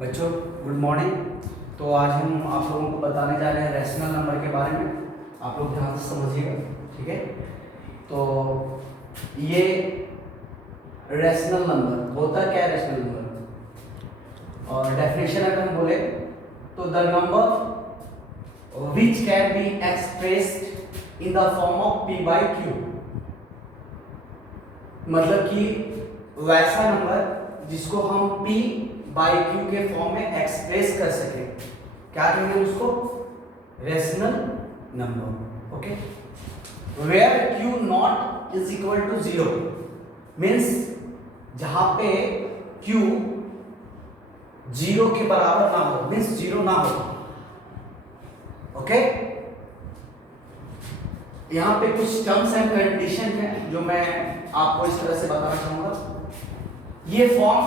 बच्चों good morning. तो आज हम आप लोगों को बताने जा रहे हैं रैशनल नंबर के बारे में। आप लोग ध्यान से समझिएगा, ठीक है। तो ये रैशनल नंबर होता क्या है? रैशनल नंबर और डेफिनेशन अगर हम बोले तो the number which can be expressed in the form of p by q, मतलब कि वैसा नंबर जिसको हम p बाई q के फॉर्म में एक्सप्रेस कर सके, क्या कहेंगे उसको? Rational number. Okay, where q not is equal to 0 means जहां पे q 0 के बराबर ना हो, मीन्स 0 ना हो। ओके, यहां पे कुछ टर्म्स एंड कंडीशन है जो मैं आपको इस तरह से बताना चाहूंगा। ये फॉर्म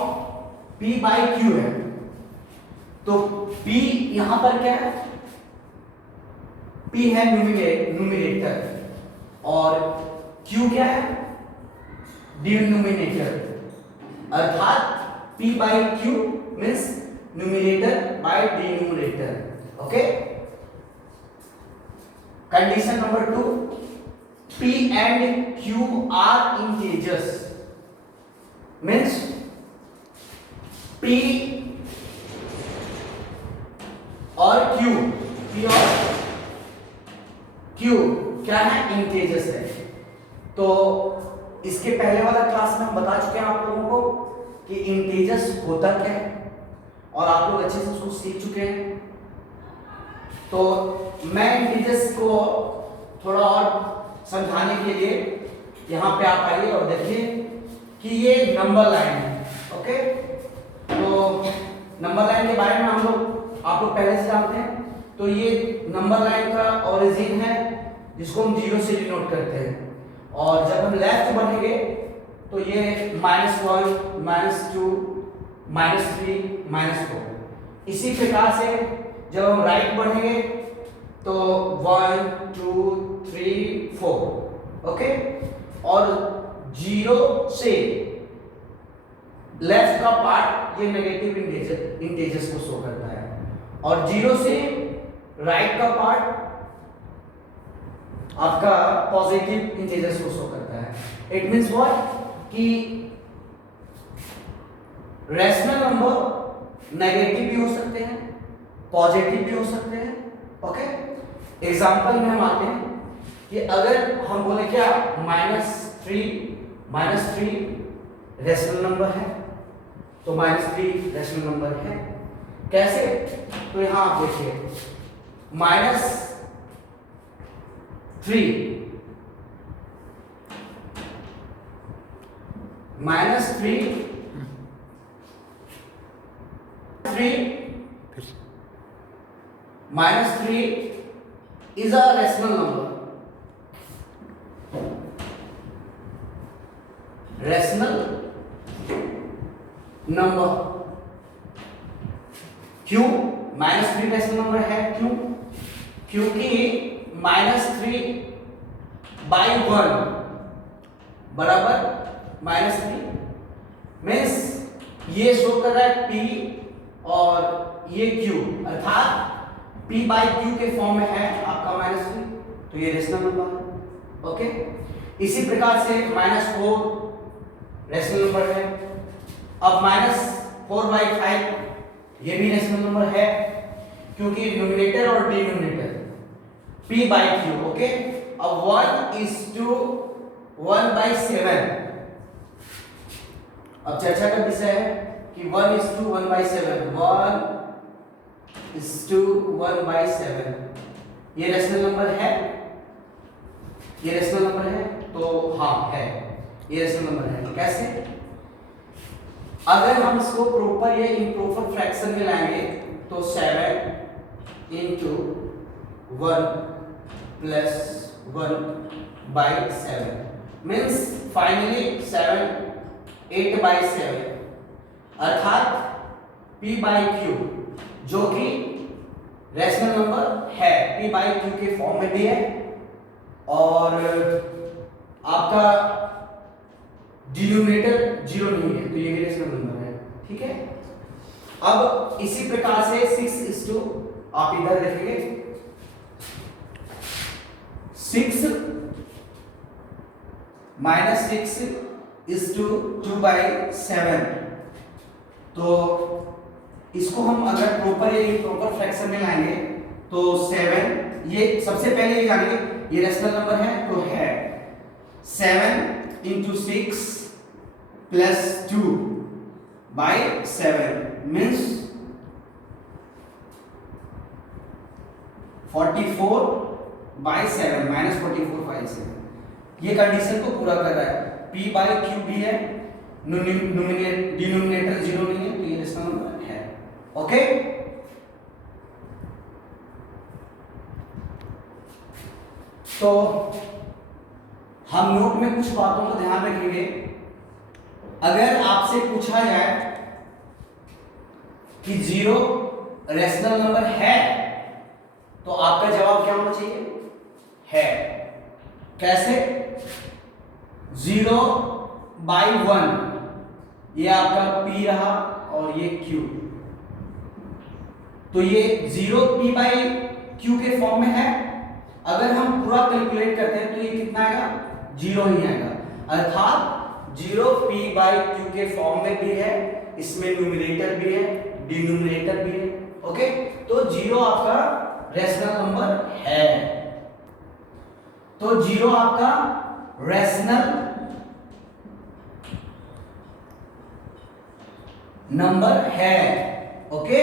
p बाई q है, तो p यहां पर क्या है? p है न्यूमिनेटर और q क्या है? डिनोमिनेटर। अर्थात p by q means numerator by denominator. Okay, condition number 2, p and q are integers means p और q, p और q क्या है? इंटीजर्स है। तो इसके पहले वाला क्लास में हम बता चुके हैं आप लोगों को कि इंटीजर्स होता क्या है और आप लोग अच्छे से उसको सीख चुके हैं। तो मैं इंटीजर्स को थोड़ा और समझाने के लिए यहाँ पे आप आइए और देखिए कि ये नंबर लाइन है। ओके, तो नंबर लाइन के बारे में हम लोग आप लोग पहले से जानते हैं। तो ये नंबर लाइन का ओरिजिन है जिसको हम 0 से डिनोट करते हैं, और जब हम लेफ्ट बढ़ेंगे तो ये -1, -2, -3, -4। इसी प्रकार से जब हम राइट बढ़ेंगे तो 1, 2, 3, 4। ओके, और 0 से लेफ्ट का पार्ट ये नेगेटिव इंटीजर्स को शो करता है, और 0 से राइट का पार्ट आपका पॉजिटिव इंटीजर्स को शो करता है। इट मींस व्हाट कि रैशनल नंबर नेगेटिव भी हो सकते हैं, पॉजिटिव भी हो सकते हैं। ओके, एग्जांपल में हम आते हैं कि अगर हम बोले क्या -3 रैशनल नंबर है, तो -3 रैशनल नंबर है। कैसे? तो यहां आप देखिए -3 is a rational number. Rational number क्यों -3 रैशनल नंबर है? क्यों? क्योंकि -3 बाई 1 बराबर -3 मीन्स ये शो कर रहा है p और ये q, अर्थात p बाई q के फॉर्म में है आपका -3, तो ये रैशनल नंबर है। ओके, इसी प्रकार से -4 रैशनल नंबर है। अब -4 बाई 5 ये भी रैशनल नंबर है, क्योंकि न्यूमिनेटर और denominator p by q। Okay, अब 1:1/7। अब चर्चा का विषय है कि 1:1/7, 1:1/7 ये रैशनल नंबर है? ये रैशनल नंबर है? तो हाँ है, ये रैशनल नंबर है। कैसे? अगर हम इसको प्रॉपर या इम्प्रॉपर फ्रैक्शन में लाएंगे तो 7 × 1 + 1/7 मीन्स फाइनली 8/7, अर्थात p बाई q जो कि रैशनल नंबर है, p बाई q के फॉर्म में भी है, और आपका डिनोमिनेटर 0 नहीं है, तो ये भी रैशनल नंबर है। ठीक है, अब इसी प्रकार से 6:, आप इधर देखेंगे 6 - 6:2/7। तो इसको हम अगर प्रॉपर फ्रैक्शन में लाएंगे तो 7, ये सबसे पहले ये जानेंगे ये रेशनल नंबर है तो है 7 × 6 + 2/7 मीन्स 44/7 -44/7। ये कंडीशन को पूरा कर रहा है। P/Q भी है, डिनोमिनेटर 0 नहीं है तो ये रेशनल नंबर है। ओके, तो हम नोट में कुछ बातों को ध्यान रखेंगे। अगर आपसे पूछा जाए कि 0 रेशनल नंबर है तो आपका जवाब क्या होना चाहिए? है। कैसे? 0/1 ये आपका P रहा और ये Q, तो ये 0P/Q के फॉर्म में है। अगर हम पूरा कैलकुलेट करते हैं तो ये कितना आएगा? 0 ही आएगा। अर्थात 0P/Q के फॉर्म में भी है, इसमें न्यूमरेटर भी है, डिनोमिनेटर भी है। ओके, तो 0 आपका रेशनल नंबर है। तो 0 आपका रेशनल नंबर है। ओके,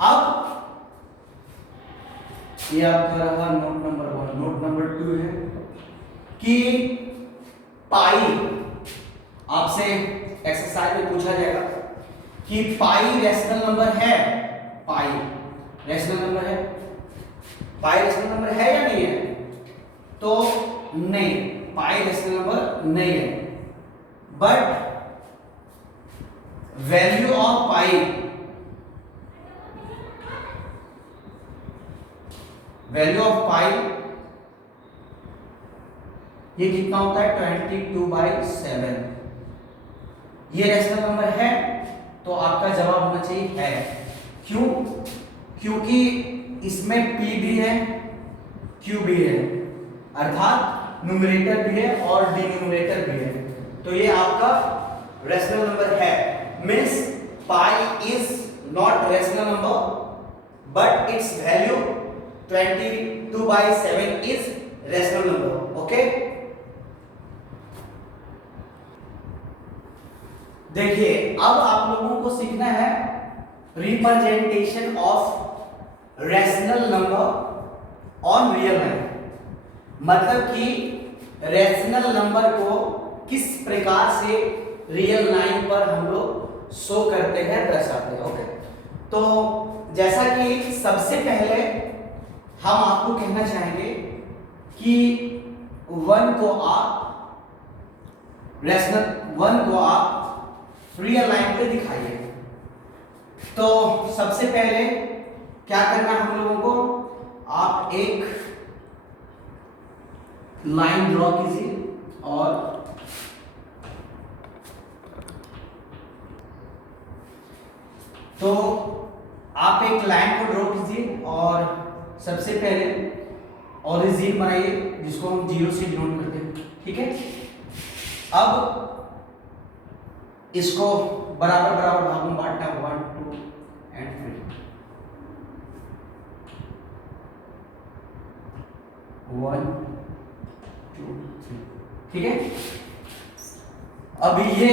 अब ये आपका रहा नोट नंबर 1। नोट नंबर 2 है कि पाई, आपसे एक्सरसाइज में पूछा जाएगा कि पाई रेशनल नंबर है। पाई रेशनल नंबर है, पाई रेशनल नंबर है या नहीं है? तो नहीं, पाई रेशनल नंबर नहीं है। But value of pi, value of pi ये कितना होता है? 22/7। ये रेशनल नंबर है तो आपका जवाब होना चाहिए है। क्यों? क्योंकि इसमें P भी है, Q भी है, अर्थात न्यूमरेटर भी है और डिनोमिनेटर भी है, तो ये आपका रेशनल नंबर है। Means pi is not rational number but it's value 22/7 is rational number. Okay, देखिए अब आप लोगों को सीखना है representation of rational number on real line. मतलब कि रेशनल नंबर को किस प्रकार से रियल लाइन पर हम लोग शो करते हैं, दर्शाते हैं। ओके, तो जैसा कि सबसे पहले हम आपको कहना चाहेंगे कि 1 को आप रियल लाइन पे दिखाइए। तो सबसे पहले क्या करना है हम लोगों को? आप एक लाइन ड्रॉ कीजिए और तो आप एक लाइन को ड्रॉ कीजिए और सबसे पहले ओरिजिन बनाइए जिसको हम 0 से डिनोट करते हैं। ठीक है, अब इसको बराबर बराबर भागों में बांटना, 1 2 एंड 3। 1 2 3। ठीक है, अब ये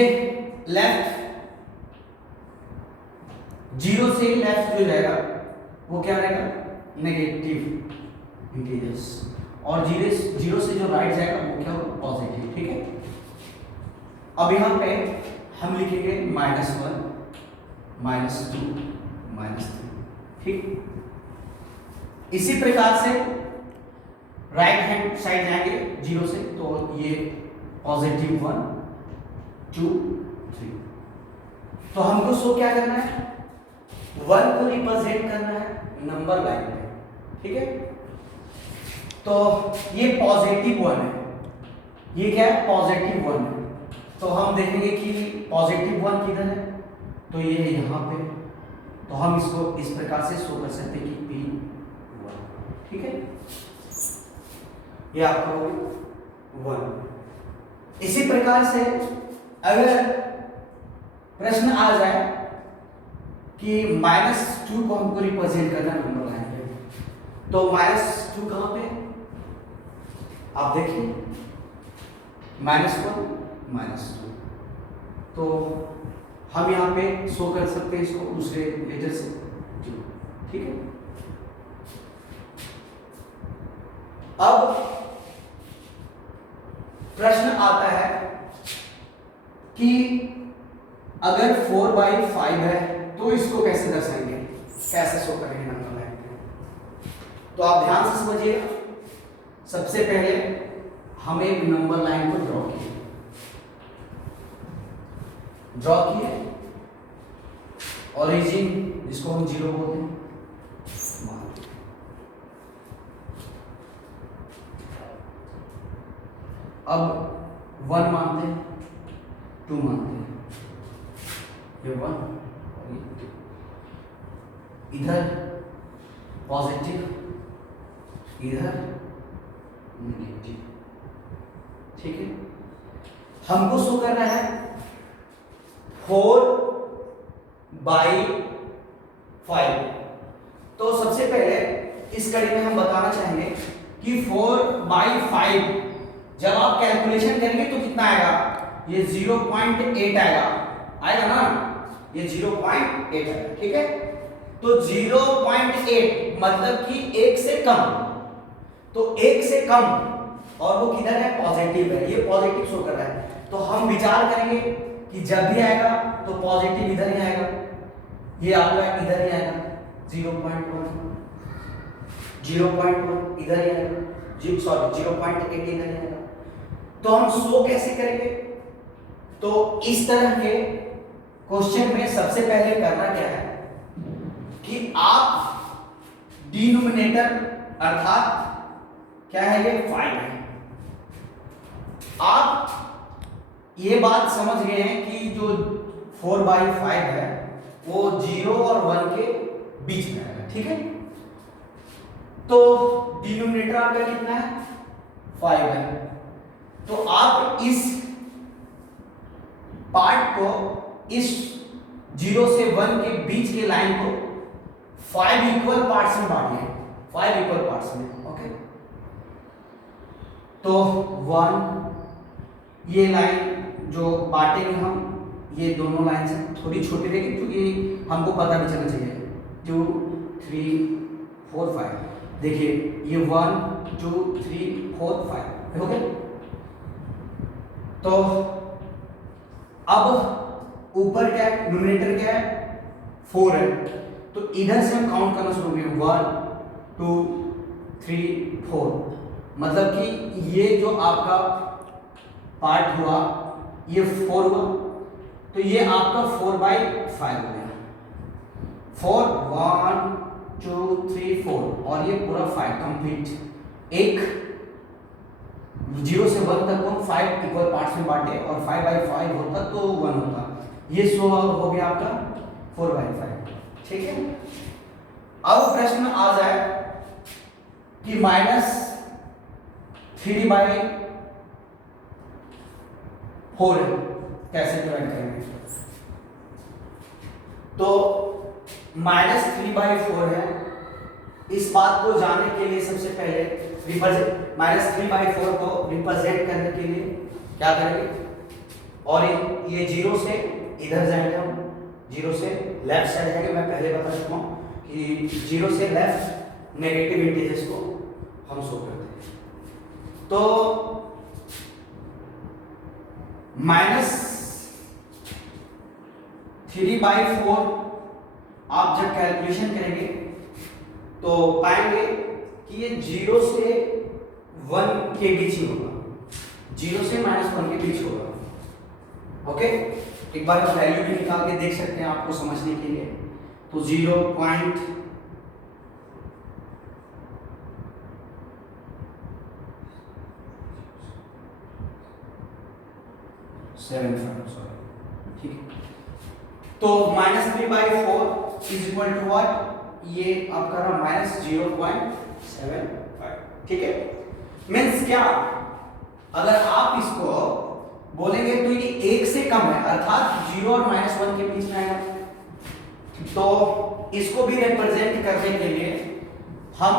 लेफ्ट 0 से लेफ्ट जो जाएगा वो क्या रहेगा? नेगेटिव इंटीजर्स, और 0 से जो राइट जाएगा वो क्या होगा? पॉजिटिव। ठीक है, अब यहाँ पे हम लिखेंगे -1 -2 -3। ठीक, इसी प्रकार से राइट हैंड साइड जाएंगे 0 से, तो ये पॉजिटिव 1 2 3। तो हमको शो क्या करना है? 1 को रिप्रेजेंट करना है नंबर लाइन में। ठीक है, तो ये पॉजिटिव 1 है, ये क्या है? पॉजिटिव 1 है। तो हम देखेंगे कि पॉजिटिव 1 किधर है? तो ये है यहाँ पे, तो हम इसको इस प्रकार से शो कर सकते हैं कि P1, ठीक है, ये आपका हो गया 1। इसी प्रकार से अगर प्रश्न आ जाए कि -2 को हमको रिप्रेजेंट करना नंबर लाइन पे, तो -2 कहाँ पे आप देखिए, -1 -2, तो हम यहाँ पे शो कर सकते हैं इसको दूसरे लेटर से 2, ठीक है। अब प्रश्न आता है कि अगर 4/5 है तो इसको कैसे दर्शाएंगे, कैसे शो करेंगे नंबर लाइन पे। तो आप ध्यान से समझिएगा। सबसे पहले हम एक नंबर लाइन को ड्रॉ किए, ओरिजिन जिसको हम 0 बोलते हैं, अब 1 मानते हैं, 2 मानते हैं, ये 1 और ये 2, इधर पॉजिटिव, इधर नेगेटिव, ठीक है। हमको शो करना है 4/5। तो सबसे पहले इस कड़ी में हम बताना चाहेंगे कि 4/5 जब आप कैलकुलेशन करेंगे तो कितना आएगा, ये 0.8 आएगा ना, ये 0.8 आएगा, ठीक है। तो 0.8 मतलब कि 1 से कम, तो 1 से कम और वो किधर है, पॉजिटिव है, ये पॉजिटिव शो कर रहा है। तो हम विचार करेंगे कि जब भी आएगा तो पॉजिटिव इधर ही आएगा, ये आपका इधर ही आएगा 0.1, 0.1 इधर ही आएगा, 0.8 इधर ही आएगा। तो हम शो कैसे करेंगे, तो इस तरह के क्वेश्चन में सबसे पहले करना क्या है कि आप डिनोमिनेटर अर्थात क्या है, ये 5 है, आप ये बात समझ गए हैं कि जो 4/5 है वो 0 और 1 के बीच में है, ठीक है। तो डिनोमिनेटर आपका कितना है, 5 है। तो आप इस पार्ट को, इस 0 से 1 के बीच के लाइन को 5 इक्वल पार्ट्स में बांटिए, 5 इक्वल पार्ट्स में, ओके। तो 1, ये लाइन जो बांटेंगे हम, ये दोनों लाइन से थोड़ी छोटी रहेगी क्योंकि हमको पता भी चलना चाहिए, 2 3 4 5, देखिए ये 1 2 3 4 5 हो गए। तो अब ऊपर क्या है, न्यूमरेटर क्या है, 4 है, तो इधर से हम काउंट करना शुरू करेंगे, 1 2 3 4, मतलब कि ये जो आपका पार्ट हुआ ये 4 हुआ, तो ये आपका 4/5 हो गया, 4 1 2 3 4 और ये पूरा 5 कंप्लीट। एक 0 से 1 तक हम 5 इक्वल पार्ट्स में बांटे और 5/5 होता तो 1 होता, ये सो हो गया आपका 4/5, ठीक है। अब प्रश्न आ जाए कि -3/4 कैसे डिवाइड करेंगे, तो -3/4 है। इस बात को जानने के लिए सबसे पहले -3/4 को रिप्रेजेंट करने के लिए क्या करेंगे, और ये 0 से इधर जाएंगे, हम 0 से लेफ्ट साइड जाएंगे। मैं पहले बता चुका हूं कि 0 से लेफ्ट नेगेटिव इंटीजर्स को हम शो करते हैं। तो -3/4 आप जब कैलकुलेशन करेंगे तो पाएंगे कि ये 0 से 1 के बीच ही होगा, 0 से -1 के बीच होगा, ओके। एक बार हम वैल्यू भी निकाल के देख सकते हैं आपको समझने के लिए। तो 0.75 सॉरी, ठीक है। तो -3/4 इज इक्वल टू व्हाट, ये आपका रहा -0.75, ठीक है। मीन्स क्या, अगर आप इसको बोलेंगे तो ये 1 से कम है, अर्थात 0 और -1 के बीच में आएगा। तो इसको भी रिप्रेजेंट करने के लिए हम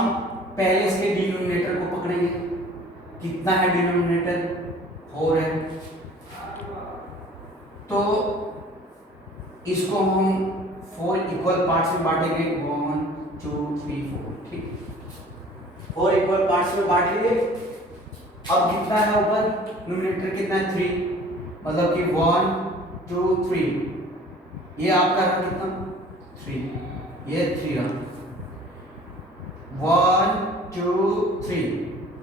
पहले इसके डिनोमिनेटर को पकड़ेंगे। कितना है डिनोमिनेटर, 4 है। तो इसको हम 4 इक्वल पार्ट्स में बांटेंगे, 1 2 3 4, ठीक, 4 इक्वल पार्ट्स में बांट लिए। अब कितना है ऊपर, न्यूमरेटर कितना है, 3, मतलब कि 1 2 3, ये आपका रहा कितना, 3, ये 3 रहा, 1 2 3,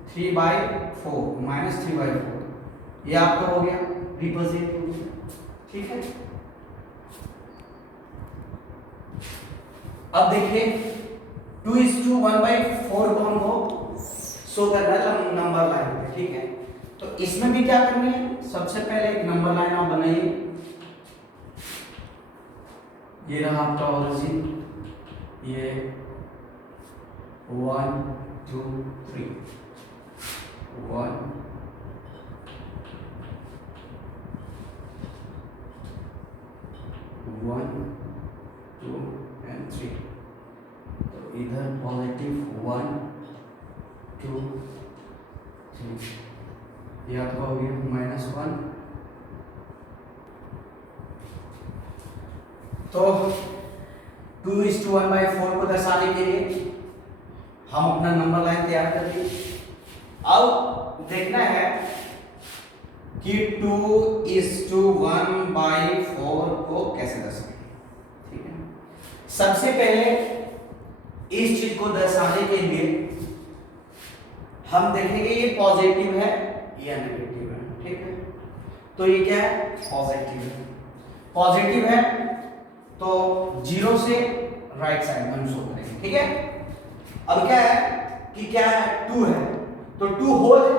3/4 -3/4, ये आपका हो गया रिप्रेजेंट हो गया, ठीक है। अब देखिए 2:1/4 को हमको शो करना है नंबर लाइन पे, ठीक है। तो इसमें भी क्या करनी है, सबसे पहले एक नंबर लाइन आप बनाइए। ये रहा आपका ओरिजिन, ये 1 2 3, 1 1 2 and 3, तो इधर पॉजिटिव 1 2 3, ये आपका हो गया -1। तो 2:1/4 को दर्शाने के लिए हम अपना नंबर लाइन तैयार कर लिए। अब देखना है कि 2:1/4 को कैसे दर्शाएंगे, ठीक है। सबसे पहले इस चीज को दर्शाने के लिए हम देखेंगे ये पॉजिटिव है या नेगेटिव है, ठीक है। तो ये क्या है, पॉजिटिव है। पॉजिटिव है तो 0 से राइट साइड में हम शो करेंगे, ठीक है। अब क्या है कि क्या है, 2 है, तो 2 होल है,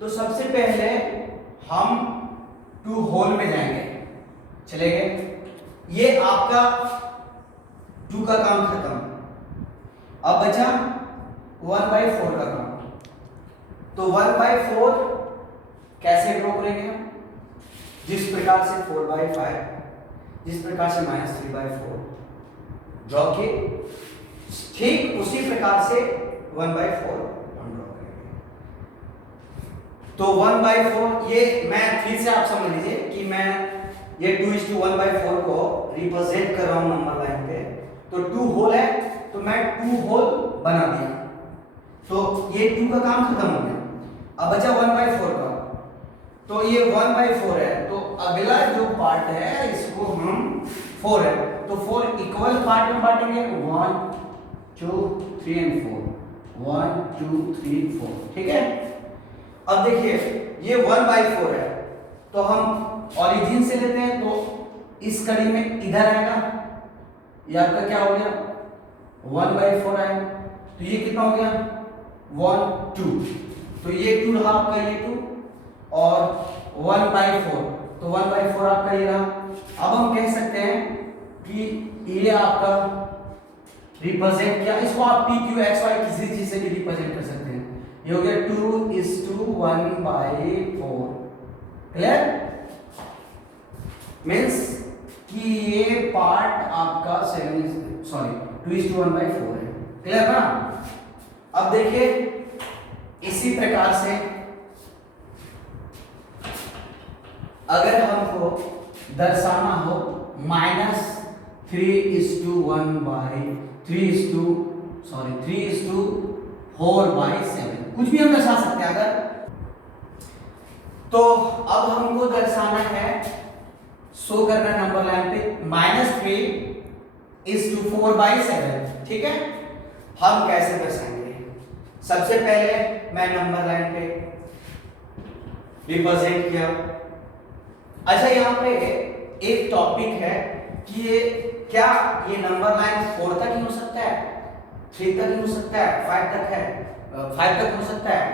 तो सबसे पहले हम 2 होल में जाएंगे, चले गए, ये आपका 2 का काम खत्म। अब बचा 1/4 का काम। तो 1/4 कैसे ड्रॉ करेंगे हम, जिस प्रकार से 4/5, जिस प्रकार से -3/4 ड्रॉ किए, ठीक उसी प्रकार से 1/4 हम ड्रॉ करेंगे। तो 1/4, ये मैं फिर से आप समझ लीजिए कि मैं ये 2:1/4 को रिप्रेजेंट कर रहा हूं नंबर लाइन पे। तो 2 होल है, तो मैं 2 होल बना दिया, तो ये 2 का काम खत्म हो गया। अब बचा 1/4 का, तो ये 1/4 है, तो अगला जो पार्ट है इसको हम 4 है, तो 4 इक्वल पार्ट में बांटेंगे, 1 2 3 and 4, 1 2 3 4, ठीक है। अब देखिए ये 1/4 है, तो हम ओरिजिन से लेते हैं, तो इस कड़ी में इधर आएगा, ये आपका क्या हो गया 1/4 आएगा, तो ये कितना हो गया 1 2, तो ये 2 रहा आपका, ये 2 और 1/4, तो 1/4 आपका ये रहा। अब हम कह सकते हैं कि ये आपका रिप्रेजेंट किया, इसको आप p q x y किसी चीज से भी रिप्रेजेंट कर सकते हैं। ये हो गया 2:1/4, क्लियर, मींस कि ये पार्ट आपका 2:1/4 है, क्लियर ना। अब देखिए इसी प्रकार से अगर हमको दर्शाना हो -3:4/7, कुछ भी हम दर्शा सकते हैं अगर। तो अब हमको दर्शाना है, शो करना नंबर लाइन पे -3:4/7, ठीक है। हम कैसे दर्शाएंगे, सबसे पहले मैं नंबर लाइन पे रिप्रेजेंट किया। अच्छा यहाँ पे एक टॉपिक है कि ये क्या ये नंबर लाइन 4 तक ही हो सकता है, 3 तक ही हो सकता है, 5 तक है, 5 तक हो सकता है।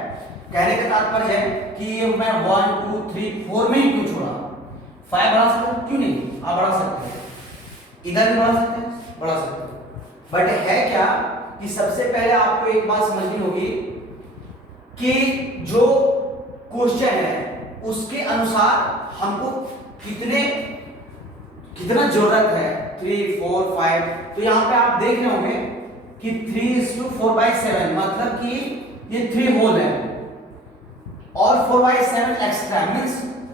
कहने का तात्पर्य है कि ये मैं 1 2 3 4 में ही क्यों छोड़ा, 5 बढ़ा सकता हूं, क्यों नहीं, आप बढ़ा सकते हैं। इधर भी बढ़ा सकते हैं, बढ़ा सकते हैं, बट है क्या कि सबसे पहले आपको एक बात समझनी होगी कि जो क्वेश्चन है उसके अनुसार हमको कितना जरूरत है, 3 4 5। तो यहां पे आप देख रहे होंगे कि 3:4/7 मतलब कि ये 3 होल है और 4/7 एक्स्ट्रा मीन्स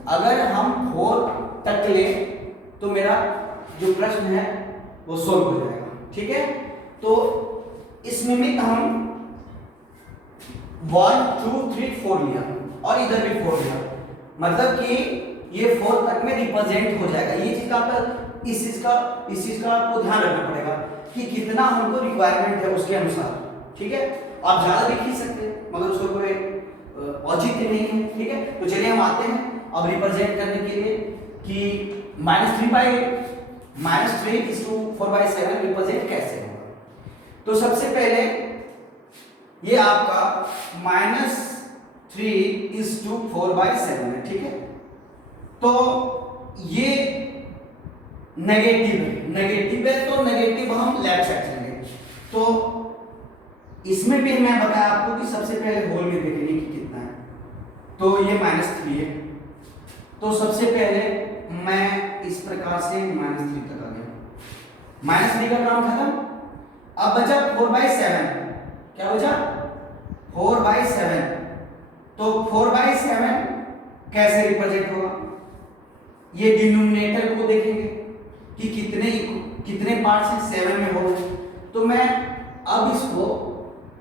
अगर हम 4 तक ले तो मेरा जो प्रश्न है वो सोल्व हो जाएगा। ठीक है, तो इसमें भी हम 1 2 3 4 लिया और इधर भी 4 लिया, मतलब कि ये 4 तक में रिप्रेजेंट हो जाएगा। ये चीज आपका इस चीज का आपको ध्यान रखना पड़ेगा कि कितना हमको रिक्वायरमेंट है उसके अनुसार। ठीक है, आप ज्यादा लिख ही सकते हैं मगर उसको कोई औचित्य नहीं है। ठीक है, तो चलिए हम आते हैं अब रिप्रेजेंट करने के लिए कि -3 is to 4/7 रिप्रेजेंट कैसे होगा। तो सबसे पहले ये आपका -3 is to 4/7 है। ठीक है, तो ये नेगेटिव है तो नेगेटिव हम लेफ्ट साइड चलेंगे। तो इसमें भी मैं बताया आपको कि सबसे पहले होल में देखेंगे कि कितना है। तो ये -3 है, तो सबसे पहले मैं इस प्रकार से -3 तक आ गया, -3 का काम खत्म। अब बचा 4/7, क्या बचा 4/7। तो 4/7 कैसे रिप्रेजेंट होगा, ये डिनोमिनेटर को देखेंगे कि कितने पार्ट्स हैं, 7 में हो। तो मैं अब इसको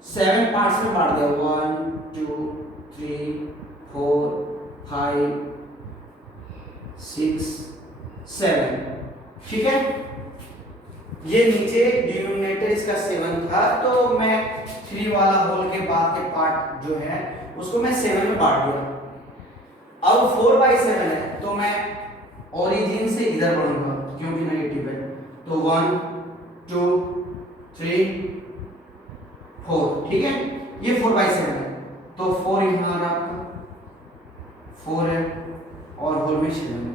7 पार्ट्स में बांट दिया, 1 2 3 4 5 6 7। ठीक है, ये नीचे डिनोमिनेटर इसका 7 था तो मैं 3 वाला होल के बाद के पार्ट जो है उसको मैं 7 में बांट दिया। अब 4/7 है तो मैं ओरिजिन से इधर बढ़ूंगा क्योंकि नेगेटिव है, तो 1 2 3 4। ठीक है, ये 4/7 है तो 4 यहां आ रहा आपका 4 है और होल में 7 है,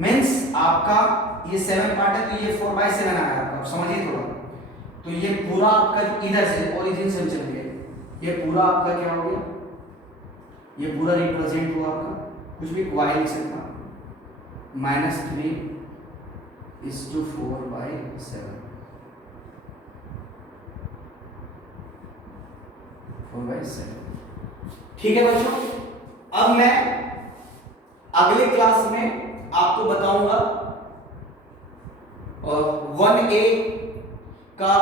मीन्स आपका ये 7 पार्ट है तो ये 4/7 आया आपका। समझिए थोड़ा, तो ये पूरा आपका इधर से ओरिजिन से चल गया, ये पूरा आपका क्या हो गया, ये पूरा रिप्रेजेंट हुआ आपका, कुछ भी y लिख सकता, -3 is to 4/7 4/7। ठीक है बच्चों, अब मैं अगले क्लास में आपको बताऊंगा 1A का